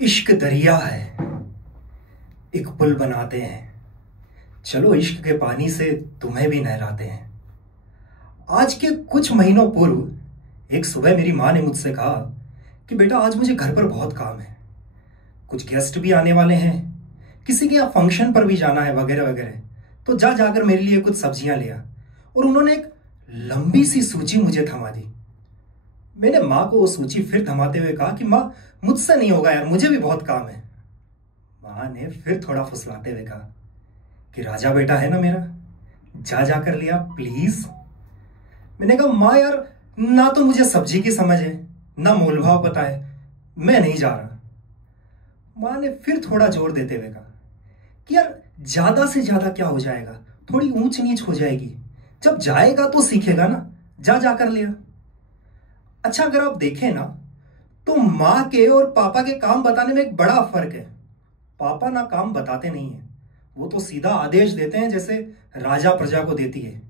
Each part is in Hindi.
इश्क दरिया है, एक पुल बनाते हैं। चलो इश्क के पानी से तुम्हें भी नहलाते हैं। आज के कुछ महीनों पूर्व एक सुबह मेरी माँ ने मुझसे कहा कि बेटा आज मुझे घर पर बहुत काम है, कुछ गेस्ट भी आने वाले हैं, किसी के यहाँ फंक्शन पर भी जाना है वगैरह वगैरह, तो जाकर मेरे लिए कुछ सब्जियां ले आ। और उन्होंने एक लंबी सी सूची मुझे थमा दी। मैंने माँ को वो सूची फिर थमाते हुए कहा कि माँ मुझसे नहीं होगा यार, मुझे भी बहुत काम है। माँ ने फिर थोड़ा फुसलाते हुए कहा कि राजा बेटा है ना मेरा, जाकर लिया प्लीज। मैंने कहा माँ यार, ना तो मुझे सब्जी की समझ है, ना मोल भाव पता है, मैं नहीं जा रहा। माँ ने फिर थोड़ा जोर देते हुए कहा कि यार ज्यादा से ज्यादा क्या हो जाएगा, थोड़ी ऊंच नीच हो जाएगी, जब जाएगा तो सीखेगा ना, जाकर लिया। अच्छा अगर आप देखें ना तो माँ के और पापा के काम बताने में एक बड़ा फर्क है। पापा ना काम बताते नहीं है, वो तो सीधा आदेश देते हैं, जैसे राजा प्रजा को देती है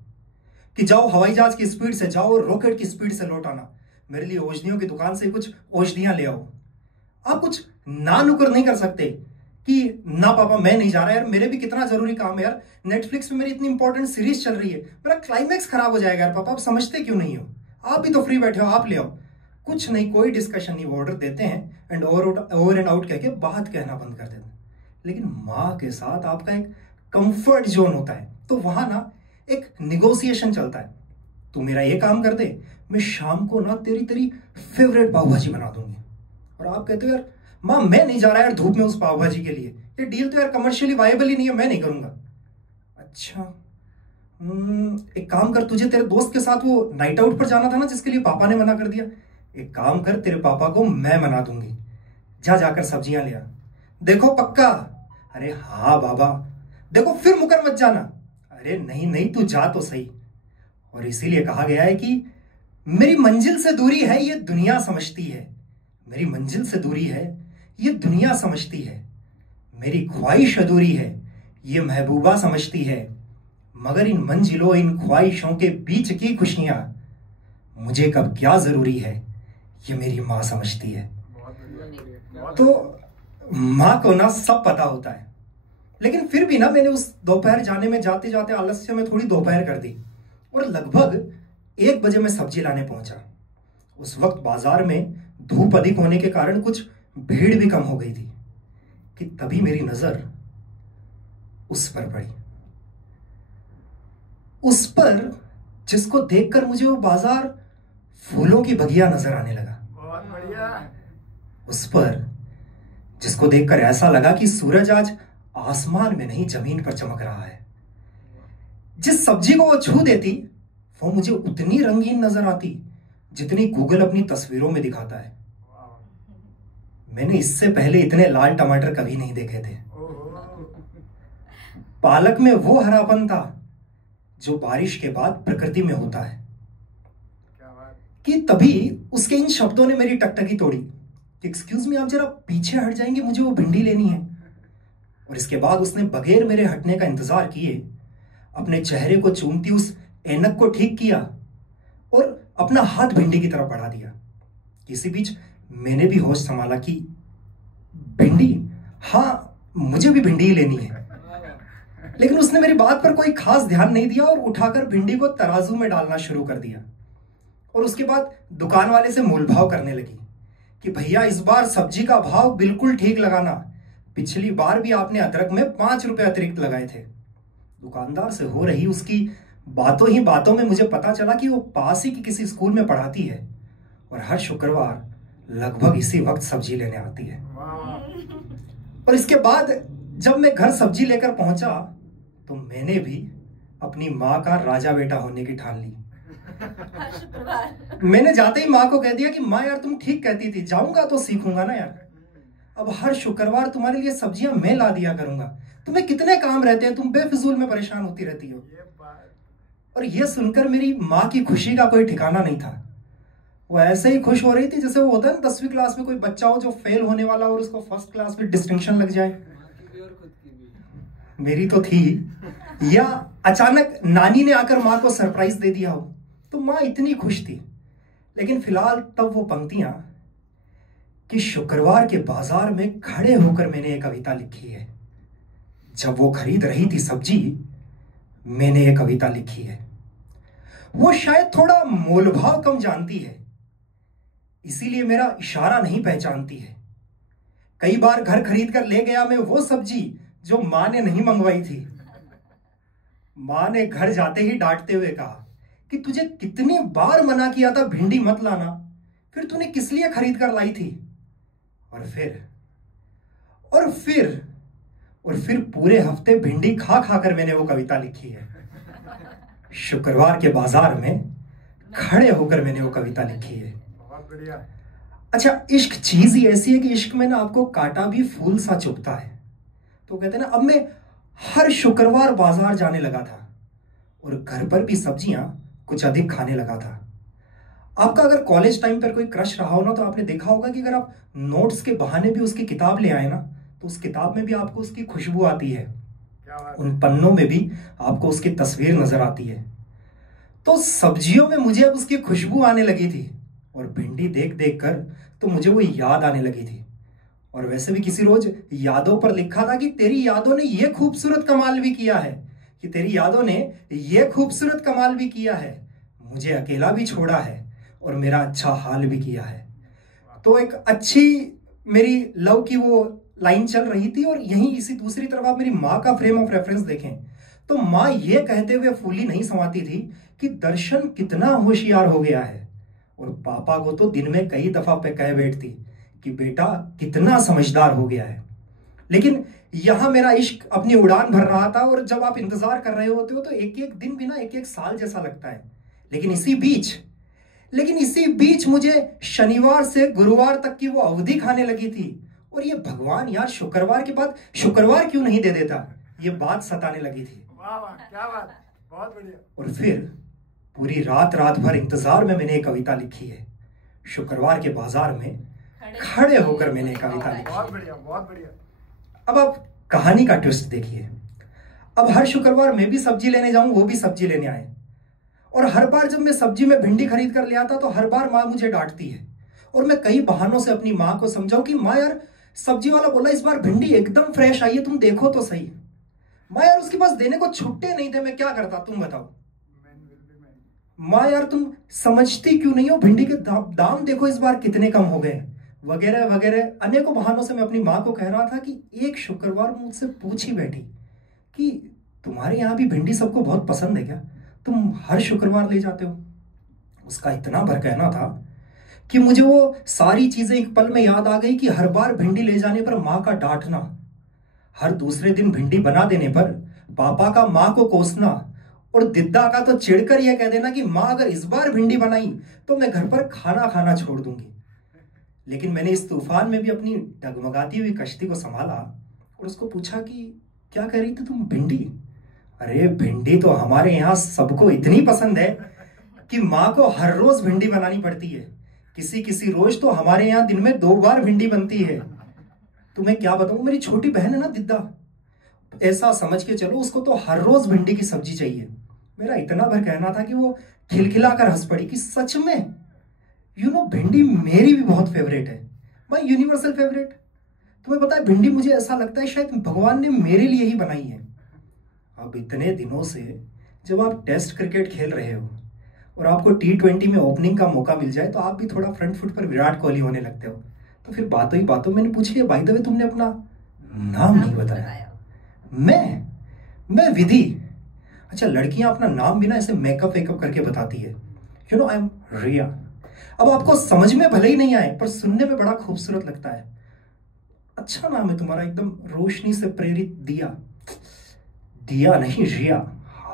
कि जाओ हवाई जहाज की स्पीड से जाओ और रॉकेट की स्पीड से लौट आना, मेरे लिए औषधियों की दुकान से कुछ औषधियां ले आओ। आप कुछ ना नुकर नहीं कर सकते कि ना पापा मैं नहीं जा रहा यार, मेरे भी कितना जरूरी काम है यार, नेटफ्लिक्स पे मेरी इतनी इंपॉर्टेंट सीरीज चल रही है, मेरा क्लाइमैक्स खराब हो जाएगा यार पापा, आप समझते क्यों नहीं हो, आप भी तो फ्री बैठे हो, आप ले आओ। कुछ नहीं, कोई डिस्कशन नहीं, ऑर्डर देते हैं एंड ओवर एंड आउट कह के बात कहना बंद कर देते हैं। लेकिन माँ के साथ आपका एक कंफर्ट जोन होता है, तो वहां ना एक निगोसिएशन चलता है। तू मेरा ये काम कर दे, मैं शाम को ना तेरी फेवरेट पाव भाजी बना दूंगी। और आप कहते हो यार माँ मैं नहीं जा रहा यार धूप में उस पाव भाजी के लिए, ये डील तो यार कमर्शियली वायबल ही नहीं है, मैं नहीं करूंगा। अच्छा एक काम कर, तुझे तेरे दोस्त के साथ वो नाइट आउट पर जाना था ना जिसके लिए पापा ने मना कर दिया, एक काम कर तेरे पापा को मैं मना दूंगी, जाकर सब्जियां ले आ। देखो पक्का? अरे हाँ बाबा। देखो फिर मुकर मत जाना। अरे नहीं तू जा तो सही। और इसीलिए कहा गया है कि मेरी मंजिल से दूरी है ये दुनिया समझती है, मेरी मंजिल से दूरी है ये दुनिया समझती है, मेरी ख्वाहिश अधूरी है ये महबूबा समझती है, मगर इन मंजिलों इन ख्वाहिशों के बीच की खुशियां मुझे कब क्या जरूरी है ये मेरी माँ समझती है। तो माँ को ना सब पता होता है, लेकिन फिर भी ना मैंने उस दोपहर जाने में जाते जाते आलस्य में थोड़ी दोपहर कर दी और लगभग 1 बजे मैं सब्जी लाने पहुंचा। उस वक्त बाजार में धूप अधिक होने के कारण कुछ भीड़ भी कम हो गई थी कि तभी मेरी नजर उस पर पड़ी, उस पर जिसको देखकर मुझे वो बाजार फूलों की बगिया नजर आने लगा। बहुत बढ़िया। उस पर जिसको देखकर ऐसा लगा कि सूरज आज आसमान में नहीं जमीन पर चमक रहा है। जिस सब्जी को वो छू देती वो मुझे उतनी रंगीन नजर आती जितनी गूगल अपनी तस्वीरों में दिखाता है। मैंने इससे पहले इतने लाल टमाटर कभी नहीं देखे थे। पालक में वो हरापन था जो बारिश के बाद प्रकृति में होता है। कि तभी उसके इन शब्दों ने मेरी टकटकी तोड़ी कि एक्सक्यूज मी, आप जरा पीछे हट जाएंगे, मुझे वो भिंडी लेनी है। और इसके बाद उसने बगैर मेरे हटने का इंतजार किए अपने चेहरे को चूमती उस ऐनक को ठीक किया और अपना हाथ भिंडी की तरफ बढ़ा दिया। इसी बीच मैंने भी होश संभाला कि भिंडी, हाँ मुझे भी भिंडी ही लेनी है। लेकिन उसने मेरी बात पर कोई खास ध्यान नहीं दिया और उठाकर भिंडी को तराजू में डालना शुरू कर दिया। और उसके बाद दुकान वाले से मोल भाव करने लगी कि भैया इस बार सब्जी का भाव बिल्कुल ठीक लगाना, पिछली बार भी आपने अदरक में 5 रुपए अतिरिक्त लगाए थे। दुकानदार से हो रही उसकी बातों ही बातों में मुझे पता चला कि वो पास ही की किसी स्कूल में पढ़ाती है और हर शुक्रवार लगभग इसी वक्त सब्जी लेने आती है। और इसके बाद जब मैं घर सब्जी लेकर पहुंचा तो मैंने भी अपनी माँ का राजा बेटा होने की ठान ली। मैंने जाते ही माँ को कह दिया कि माँ यार तुम ठीक कहती थी, जाऊंगा तो सीखूंगा ना यार, अब हर शुक्रवार तुम्हारे लिए सब्जियां मैं ला दिया करूंगा, तुम्हें कितने काम रहते हैं, तुम बेफिजूल में परेशान होती रहती हो। और यह सुनकर मेरी माँ की खुशी का कोई ठिकाना नहीं था। वो ऐसे ही खुश हो रही थी जैसे वो होता है ना 10वीं क्लास में कोई बच्चा हो जो फेल होने वाला और उसको फर्स्ट क्लास में डिस्टिंक्शन लग जाए। मेरी तो थी, या अचानक नानी ने आकर माँ को सरप्राइज दे दिया हो तो माँ इतनी खुश थी। लेकिन फिलहाल तब वो पंक्तियां कि शुक्रवार के बाजार में खड़े होकर मैंने एक कविता लिखी है। जब वो खरीद रही थी सब्जी, मैंने एक कविता लिखी है। वो शायद थोड़ा मोलभाव कम जानती है, इसीलिए मेरा इशारा नहीं पहचानती है। कई बार घर खरीद कर ले गया मैं वो सब्जी जो मां ने नहीं मंगवाई थी। मां ने घर जाते ही डांटते हुए कहा कि तुझे कितनी बार मना किया था भिंडी मत लाना, फिर तूने किस लिए खरीद कर लाई थी। और फिर पूरे हफ्ते भिंडी खा खा कर मैंने वो कविता लिखी है। शुक्रवार के बाजार में खड़े होकर मैंने वो कविता लिखी है। बहुत बढ़िया। अच्छा, इश्क चीज ही ऐसी है कि इश्क में ना आपको कांटा भी फूल सा चुभता है। तो कहते हैं ना, अब मैं हर शुक्रवार बाजार जाने लगा था और घर पर भी सब्जियां कुछ अधिक खाने लगा था। आपका अगर कॉलेज टाइम पर कोई क्रश रहा हो ना, तो आपने देखा होगा कि अगर आप नोट्स के बहाने भी उसकी किताब ले आए ना, तो उस किताब में भी आपको उसकी खुशबू आती है, उन पन्नों में भी आपको उसकी तस्वीर नजर आती है। तो सब्जियों में मुझे अब उसकी खुशबू आने लगी थी और भिंडी देख देख कर तो मुझे वो याद आने लगी थी। और वैसे भी किसी रोज यादों पर लिखा था कि तेरी यादों ने ये खूबसूरत कमाल भी किया है, कि तेरी यादों ने ये खूबसूरत कमाल भी किया है, मुझे अकेला भी छोड़ा है और मेरा अच्छा हाल भी किया है। तो एक अच्छी मेरी लव की वो लाइन चल रही थी। और यहीं इसी दूसरी तरफ आप मेरी माँ का फ्रेम ऑफ रेफरेंस देखें तो माँ ये कहते हुए फूली नहीं समाती थी कि दर्शन कितना होशियार हो गया है, और पापा को तो दिन में कई दफा पे कह बैठती कि बेटा कितना समझदार हो गया है। लेकिन यहां मेरा इश्क अपनी उड़ान भर रहा था, और जब आप इंतजार कर रहे होते हो तो एक एक दिन भी ना एक एक साल जैसा लगता है। लेकिन इसी बीच मुझे शनिवार से गुरुवार तक की वो अवधि खाने लगी थी। और ये भगवान यार, शुक्रवार के बाद शुक्रवार क्यों नहीं दे देता, ये बात सताने लगी थी। वाह वाह, क्या बात, बहुत बढ़िया। और फिर पूरी रात भर इंतजार में मैंने एक कविता लिखी है। शुक्रवार के बाजार में खड़े होकर मैंने एक कविता लिखी। बहुत बढ़िया, बहुत बढ़िया। अब आप कहानी का ट्विस्ट देखिए। अब हर शुक्रवार मैं भी सब्जी लेने जाऊं, वो भी सब्जी लेने आए, और हर बार जब मैं सब्जी में भिंडी खरीद कर ले आता तो हर बार माँ मुझे डांटती है। और मैं कई बहानों से अपनी माँ को समझाऊं कि माँ यार, सब्जी वाला बोला इस बार भिंडी एकदम फ्रेश आई है, तुम देखो तो सही। माँ यार, उसके पास देने को छुट्टे नहीं थे, मैं क्या करता, तुम बताओ। माँ यार, तुम समझती क्यों नहीं हो, भिंडी के दाम देखो इस बार कितने कम हो गए, वगैरह वगैरह। अनेकों बहानों से मैं अपनी माँ को कह रहा था कि एक शुक्रवार मुझसे पूछी बैठी कि तुम्हारे यहाँ भी भिंडी सबको बहुत पसंद है क्या, तुम हर शुक्रवार ले जाते हो। उसका इतना भर कहना था कि मुझे वो सारी चीजें एक पल में याद आ गई कि हर बार भिंडी ले जाने पर माँ का डांटना, हर दूसरे दिन भिंडी बना देने पर पापा का माँ को कोसना, और दिद्दा का तो चिढ़कर यह कह देना कि माँ अगर इस बार भिंडी बनाई तो मैं घर पर खाना खाना छोड़ दूंगी। लेकिन मैंने इस तूफान में भी अपनी डगमगाती हुई कश्ती को संभाला और उसको पूछा कि क्या कह रही थी तुम, भिंडी? अरे भिंडी तो हमारे यहाँ सबको इतनी पसंद है कि माँ को हर रोज भिंडी बनानी पड़ती है। किसी रोज तो हमारे यहाँ दिन में 2 बार भिंडी बनती है। तुम्हें क्या बताऊं, मेरी छोटी बहन है ना दिद्दा, ऐसा समझ के चलो उसको तो हर रोज भिंडी की सब्जी चाहिए। मेरा इतना भर कहना था कि वो खिलखिला कर हंस पड़ी कि सच में, भिंडी मेरी भी बहुत फेवरेट है, माय यूनिवर्सल फेवरेट। तुम्हें पता है, भिंडी मुझे ऐसा लगता है शायद भगवान ने मेरे लिए ही बनाई है। अब इतने दिनों से जब आप टेस्ट क्रिकेट खेल रहे हो और आपको T20 में ओपनिंग का मौका मिल जाए तो आप भी थोड़ा फ्रंट फुट पर विराट कोहली होने लगते हो। तो फिर बातों ही बातों मैंने पूछी, बाय द वे तुमने अपना नाम नहीं बताया। मैं विधि। अच्छा, लड़कियां अपना नाम भी ना ऐसे मेकअप वेकअप करके बताती है, आई एम रिया। अब आपको समझ में भले ही नहीं आए पर सुनने में बड़ा खूबसूरत लगता है। अच्छा नाम है तुम्हारा, एकदम रोशनी से प्रेरित दिया। दिया नहीं, रिया।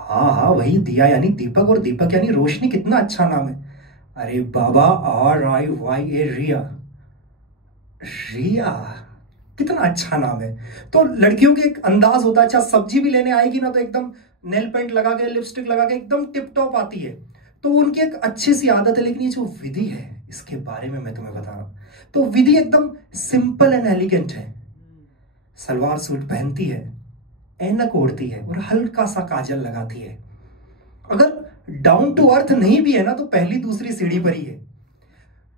हाँ वही, दिया यानी दीपक और दीपक यानी रोशनी, कितना अच्छा नाम है। अरे बाबा, RIYA, रिया। रिया कितना अच्छा नाम है। तो लड़कियों के एक अंदाज होता है। अच्छा, सब्जी भी लेने आएगी ना तो एकदम नेल पेंट लगा के, लिपस्टिक लगा के एकदम टिप टॉप आती है, तो उनकी एक अच्छी सी आदत है। लेकिन ये जो विधि है, इसके बारे में मैं तुम्हें बता रहा हूं। तो विधि एकदम सिंपल एंड एलिगेंट है। सलवार सूट पहनती है, ऐनक ओढ़ती है और हल्का सा काजल लगाती है। अगर डाउन टू अर्थ नहीं भी है ना तो पहली दूसरी सीढ़ी पर ही है।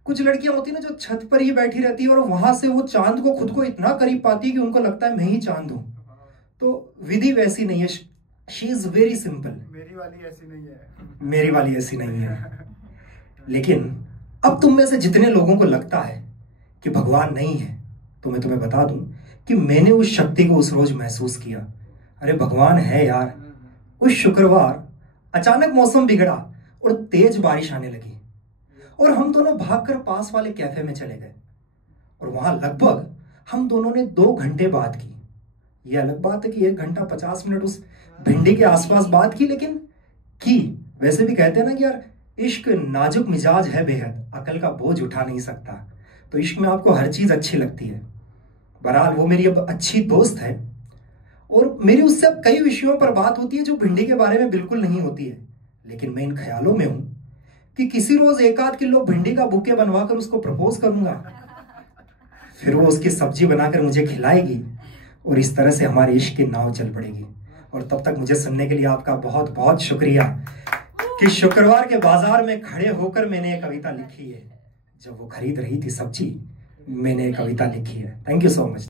कुछ लड़कियां होती है ना जो छत पर ही बैठी रहती है और वहां से वो चांद को खुद को इतना करीब पाती है कि उनको लगता है मैं ही चांद हूं। तो विधि वैसी नहीं है, शी इज वेरी सिंपल। मेरी वाली ऐसी नहीं है। मेरी वाली ऐसी नहीं है। लेकिन अब तुम में से जितने लोगों को लगता है कि भगवान नहीं है, तो मैं तुम्हें बता दूं कि मैंने उस शक्ति को उस रोज महसूस किया। अरे भगवान है यार। उस शुक्रवार अचानक मौसम बिगड़ा और तेज बारिश आने लगी और हम दोनों भागकर पास वाले कैफे में चले गए और वहां लगभग हम दोनों ने 2 घंटे बात की। यह अलग बात है कि 1 घंटा 50 मिनट उस भिंडी के आसपास बात की, लेकिन की। वैसे भी कहते हैं ना कि यार इश्क नाजुक मिजाज है बेहद, अकल का बोझ उठा नहीं सकता। तो इश्क में आपको हर चीज अच्छी लगती है। बहरहाल वो मेरी अब अच्छी दोस्त है और मेरी उससे अब कई विषयों पर बात होती है जो भिंडी के बारे में बिल्कुल नहीं होती है। लेकिन मैं इन ख्यालों में हूं कि किसी रोज 1 आध किलो भिंडी का बुके बनवाकर उसको प्रपोज करूंगा, फिर वो उसकी सब्जी बनाकर मुझे खिलाएगी और इस तरह से हमारे इश्क की नाव चल पड़ेगी। और तब तक मुझे सुनने के लिए आपका बहुत बहुत शुक्रिया कि शुक्रवार के बाजार में खड़े होकर मैंने एक कविता लिखी है। जब वो खरीद रही थी सब्जी, मैंने एक कविता लिखी है। Thank you so much.